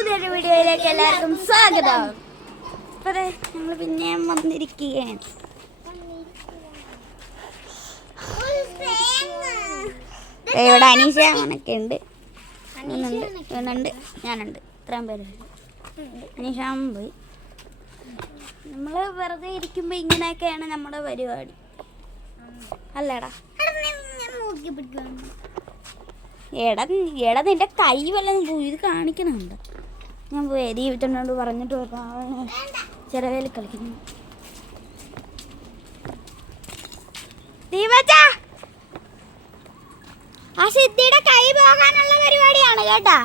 പുതിയൊരു വീഡിയോയിലേക്ക് എല്ലാവർക്കും സ്വാഗതം. അപ്പോൾ ഞങ്ങൾ പിന്നെയും വന്നിരിക്കുകയാണ്. ഇവിടെ അനീഷ അങ്ങനൊക്കെ ഉണ്ട്, ഞാനുണ്ട്, ഇത്രയും പേരുണ്ട്. അനീഷ പോയി. നമ്മൾ വെറുതെ ഇരിക്കുമ്പോൾ ഇങ്ങനെയൊക്കെയാണ് നമ്മുടെ പരിപാടി അല്ലേടാ. എടാ നിന്റെ കൈ വല്ലതും പോയി ഇത് കാണിക്കണുണ്ട്. ഞാൻ പോയി ദീപത്തിനോട് പറഞ്ഞിട്ട് ചെറുവേലി കളിക്കുന്നു. ദീപച്ചാ, ആ സിദ്ധിയുടെ കൈ പോകാനുള്ള പരിപാടിയാണ് കേട്ടാ.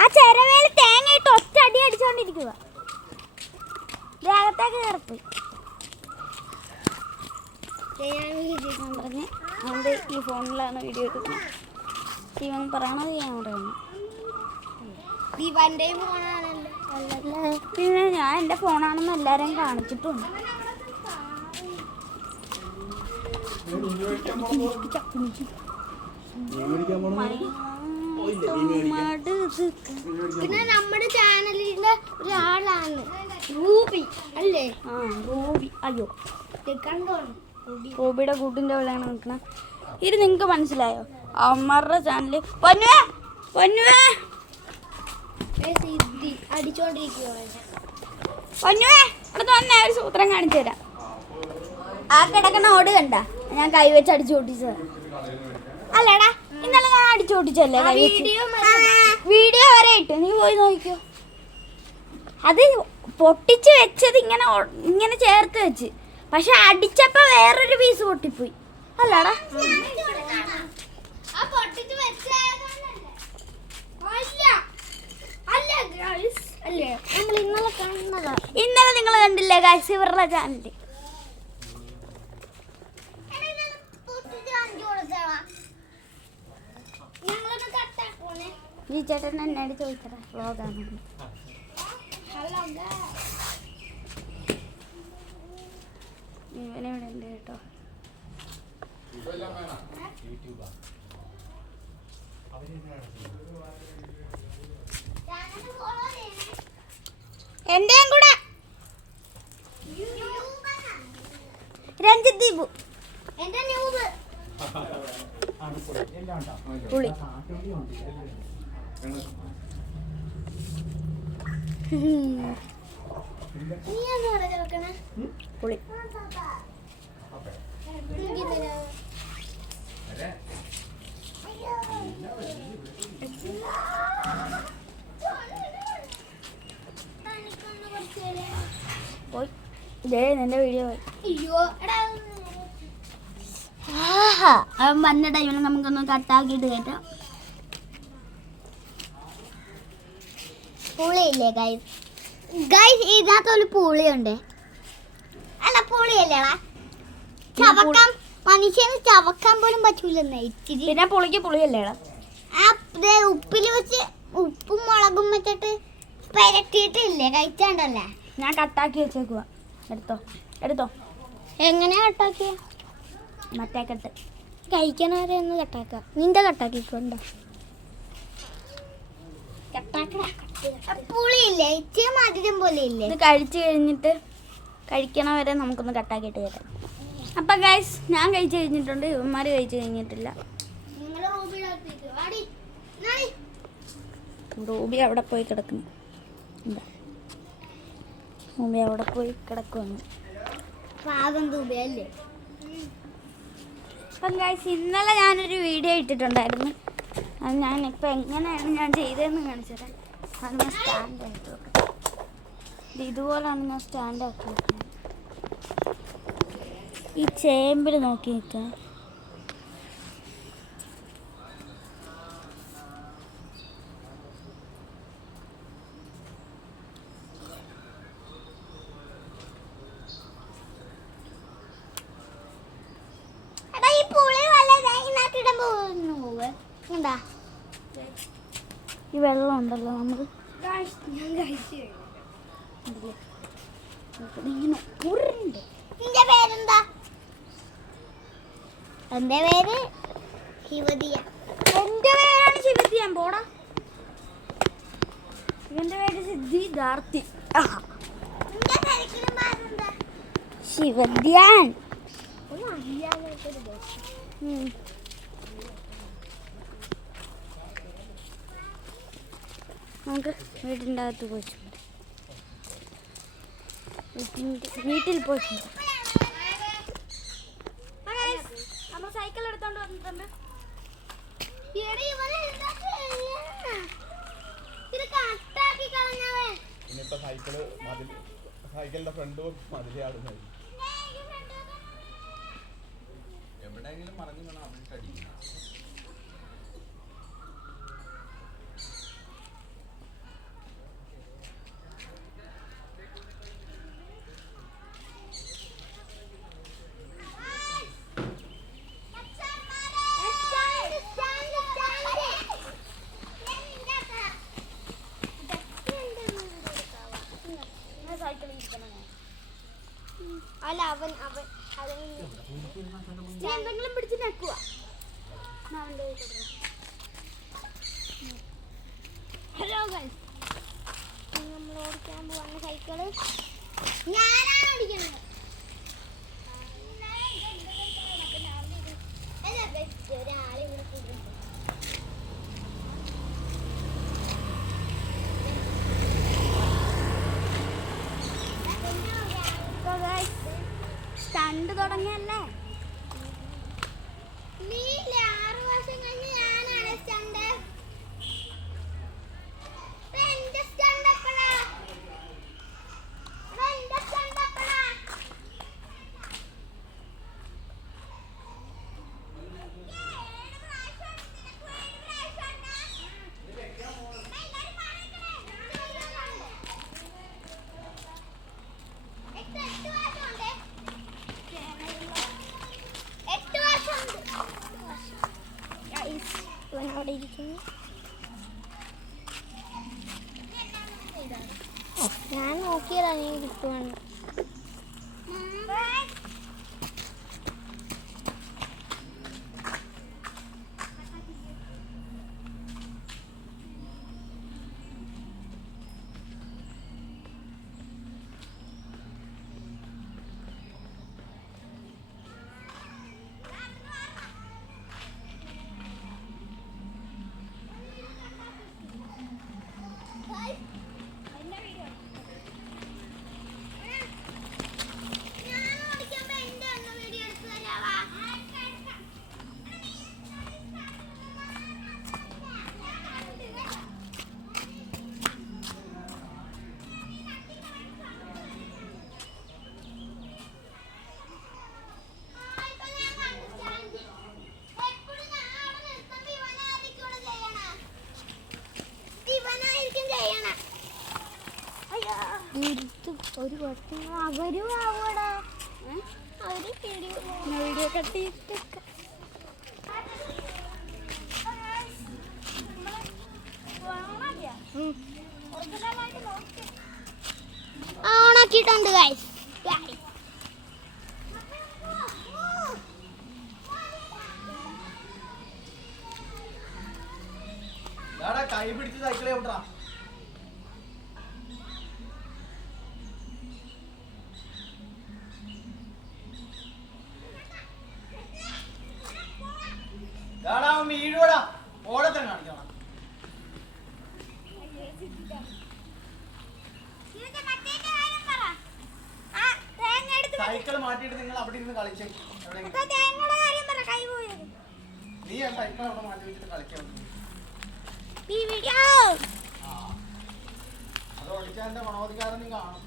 ആ ചെറുവേലി തേങ്ങയിട്ട് ഒറ്റ അടി അടിച്ചോണ്ടിരിക്കുക. ദേഹത്തേക്ക് കയറിപ്പോയി. പറഞ്ഞ് അതുകൊണ്ട് ഈ ഫോണിലാണ് വീഡിയോ എടുക്കുന്നത്. ശിവൻ പറയണത് ഞാൻ പറയുന്നു. പിന്നെ ഞാൻ എൻ്റെ ഫോണാണെന്ന് എല്ലാവരെയും കാണിച്ചിട്ടുണ്ട്. പിന്നെ നമ്മുടെ ചാനലിന്റെ ഒരാളാണ് റൂബി അല്ലേ? ആ റൂബി. അയ്യോ, കണ്ടോളൂ, റൂബിയുടെ കൂട്ടിൻ്റെ വിളയാണ് നിൽക്കണം. ഇത് നിങ്ങൾക്ക് മനസ്സിലായോ? അമ്മരുടെ ചാനല് അടുത്ത് വന്നേ, ഒരു സൂത്രം കാണിച്ചു തരാം. ആ കിടക്കണ ഓട് കണ്ട ഞാൻ കൈ വെച്ച് അടിച്ചു പൊട്ടിച്ചത് അല്ലേടാ. ഇന്നലെ ഞാൻ അടിച്ചു പൊട്ടിച്ചല്ലേ കൈ വെച്ച്. വീഡിയോ വരെ ഇട്ട്, നീ പോയി നോക്കിക്കോ. അത് പൊട്ടിച്ച് വെച്ചത് ഇങ്ങനെ ചേർത്ത് വെച്ച്, പക്ഷെ അടിച്ചപ്പോ വേറൊരു പീസ് പൊട്ടിപ്പോയി അല്ലടാ. ഇന്നലെ നിങ്ങൾ കണ്ടില്ലേ ഗൈസ് ഇവരുടെ ചാനലിൽ? ഈ ചേട്ടൻ എന്നോട് ചോദിച്ചടാ വ്ളോഗാണ്. ഇവനിവിടെ ഉണ്ട് കേട്ടോ. എന്റെയും കൂടെ രഞ്ജിത്ത് ദീപു പുളി. പുളി പോയി. നിന്റെ വീഡിയോ അവൻ വന്ന ടൈമിൽ നമുക്കൊന്ന് കട്ടാക്കിയിട്ട് കയറ്റാം. പുളിയില്ലേ ഗൈസ്? ഗൈസ് ഇതിനകത്തൊരു പുളിയുണ്ട്. അല്ല പുളിയല്ലേടാ, ചവക്കാൻ മനുഷ്യന് ചവക്കാൻ പോലും പറ്റൂലെന്നേ ഇച്ചിരി. പിന്നെ പുളിക്ക് പുളിയല്ലേടാ. ഉപ്പിൽ വെച്ച് ഉപ്പും മുളകും വെച്ചിട്ട് പെരട്ടിയിട്ടില്ലേ കഴിച്ചാണ്ടല്ലേ. ഞാൻ കട്ടാക്കി വെച്ചേക്കുക. എടുത്തോ. എങ്ങനെയാ കട്ടാക്കിയ? മറ്റേ കട്ട് കഴിക്കണവരെ ഒന്ന് കട്ടാക്ക. നിന്റെ കട്ടാക്കിക്കൊണ്ട പുളിയില്ലേ, ഇച്ചിരി മധുരം പോലെ ഇല്ലേ? ഇത് കഴിച്ച് കഴിഞ്ഞിട്ട് കഴിക്കണവരെ നമുക്കൊന്ന് കട്ടാക്കിയിട്ട് കേട്ടാം. അപ്പം ഗൈസ് ഞാൻ കഴിച്ച് കഴിഞ്ഞിട്ടുണ്ട്, ഇവന്മാർ കഴിച്ച് കഴിഞ്ഞിട്ടില്ല. റൂബി അവിടെ പോയി കിടക്കുന്നു. എന്താ റൂബി അവിടെ പോയി കിടക്കുവാണ്. പാകം തൂബിയല്ലേ. അപ്പം ഗൈസ് ഇന്നലെ ഞാനൊരു വീഡിയോ ഇട്ടിട്ടുണ്ടായിരുന്നു. അത് ഞാനിപ്പോൾ എങ്ങനെയാണ് ഞാൻ ചെയ്തതെന്ന് കാണിച്ചത്. അത് ഞാൻ സ്റ്റാൻഡ് ആക്കി വെക്കാം. ഇതുപോലാണ് ഞാൻ സ്റ്റാൻഡ് ആക്കി വെക്കുന്നത്. ഈ ചേമ്പിൽ നോക്കി നിൽക്കാം. ഈ വെള്ളം ഉണ്ടല്ലോ നമുക്ക് പേരെന്താ? എന്റെ പേര് ശിവദിയ. എന്റെ പേരാണ് ശിവദിയ. പോടാ ഇവന്റെ പേര് സിദ്ധിദാർത്തി. ശിവധ്യാൻ. നമുക്ക് വീട്ടിൻ്റെ അകത്ത് പോയിട്ടുണ്ട്. വീട്ടിൽ പോയിട്ടുണ്ട്. നമ്മൾ സൈക്കിൾ എടുത്തോണ്ട് വന്നിട്ടുണ്ട്. സൈക്കിളിന്റെ ഫ്രണ്ട് മതിലയാടുന്നത് എവിടെയെങ്കിലും മറിഞ്ഞു വേണം അവിടെ അടിക്കണം. അല്ല അവൻ എന്തെങ്കിലും പിടിച്ച് നിൽക്കുക. ഹലോ ഗൈസ്, നമ്മൾ ഓടിക്കാൻ പോവാണ് സൈക്കിള്. ഞാനാണ് ഓടിക്കുന്നത്. ഒരാളിവിടെ കൂടുന്നുണ്ട്. സ്റ്റണ്ട് തുടങ്ങിയല്ലേ? നീ 6 വർഷം കഴിഞ്ഞ് ഞാനാണ് സ്റ്റണ്ട്. എന്റെ സ്റ്റണ്ട് എപ്പഴാ? എന്റെ സ്റ്റണ്ട് എപ്പഴാ? അവിടെ ഇരിക്കുന്നു. ഞാൻ നോക്കിയതാ നീ കിട്ടുവാണ്. ഒരു വർഷം അവരും ആവൂടാ. അവര് വീഡിയോ കട്ടിട്ട് ഓണാക്കിയിട്ടുണ്ട് ഗൈസ്. കൈ പിടിച്ച് സൈക്കിളെ വിട്ടാ. വീഴൂടാ, ഓടത്തന്നെ കാണിക്കണം. സൈക്കിൾ മാറ്റിയിട്ട് നിങ്ങൾ അവിടെ ഇരുന്ന് കളിച്ചേ. നീ ആ സൈക്കിൾ അവിടെ മാറ്റി വെച്ചിട്ട് കളിക്കാൻ അത് ഓടിച്ചാന്റെ ഗുണവധികാരം നീ കാണും.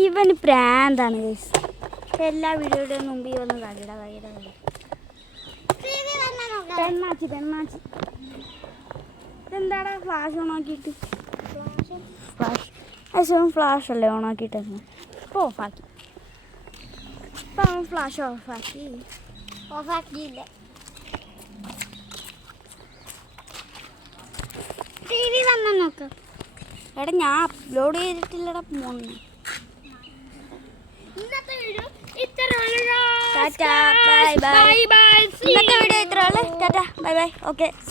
ഇവന് പ്രാന്താണ് ഗൈസ്. എല്ലാ വീഡിയോയുടെയും മുമ്പിൽ വന്ന് തകിട പെണ്ണാച്ചി ഇതെന്താടാ ഫ്ലാഷ് ഓണാക്കിയിട്ട്? ഫ്ലാഷ് അല്ലേ ഓണാക്കിയിട്ടായിരുന്നു. ഇപ്പോൾ ഓഫാക്കി. ഇപ്പം അവൻ ഫ്ലാഷ് ഓഫാക്കിയില്ല. എടുക്കാം. എടാ ഞാൻ അപ്ലോഡ് ചെയ്തിട്ടില്ലടാ മോനെ. ഇന്നത്തെ വീഡിയോ ഇത്ര ടാറ്റാ ബൈ ബൈ. ഇന്നത്തെ വീഡിയോ ഇത്ര ഉള്ളു. Tata bye bye. ഓക്കെ.